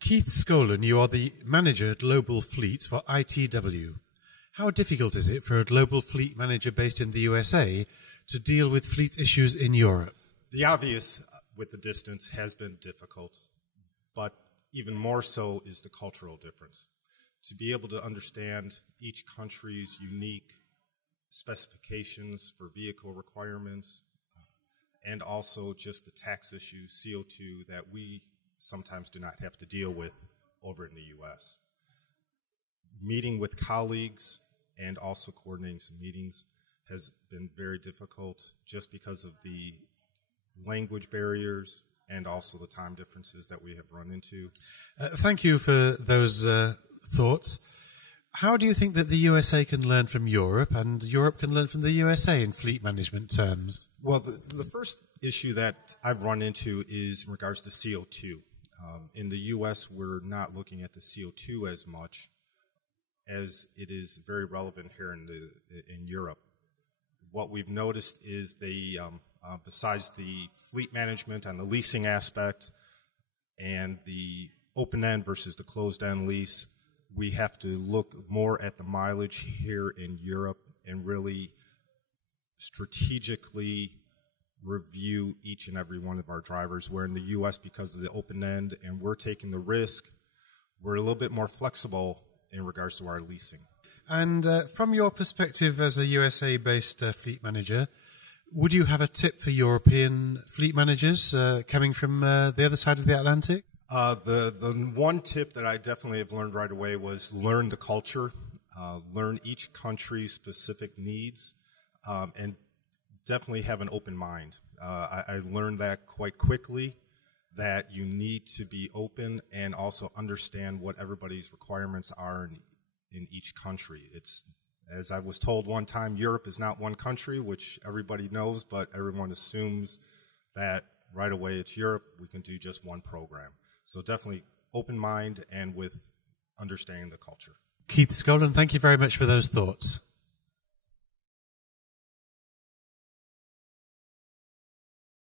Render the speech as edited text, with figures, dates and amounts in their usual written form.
Keith Scolan, you are the manager at Global Fleet for ITW. How difficult is it for a global fleet manager based in the USA to deal with fleet issues in Europe? The obvious with the distance has been difficult, but even more so is the cultural difference. To be able to understand each country's unique specifications for vehicle requirements, and also just the tax issue, CO2, that we sometimes do not have to deal with over in the U.S. Meeting with colleagues and also coordinating some meetings has been very difficult just because of the language barriers and also the time differences that we have run into. Thank you for those thoughts. How do you think that the USA can learn from Europe and Europe can learn from the USA in fleet management terms? Well, the first issue that I've run into is in regards to CO2. In the U.S., we're not looking at the CO2 as much as it is very relevant here in Europe. What we've noticed is they, besides the fleet management and the leasing aspect and the open-end versus the closed-end lease, we have to look more at the mileage here in Europe and really strategically review each and every one of our drivers. Where in the U.S., because of the open end and we're taking the risk, we're a little bit more flexible in regards to our leasing. And from your perspective as a USA-based fleet manager, would you have a tip for European fleet managers coming from the other side of the Atlantic? The one tip that I definitely have learned right away was learn the culture, learn each country's specific needs, and definitely have an open mind. I learned that quite quickly, that you need to be open and also understand what everybody's requirements are in each country. It's, as I was told one time, Europe is not one country, which everybody knows, but everyone assumes that right away it's Europe, we can do just one program. So definitely open mind and with understanding the culture. Keith Scolan, thank you very much for those thoughts.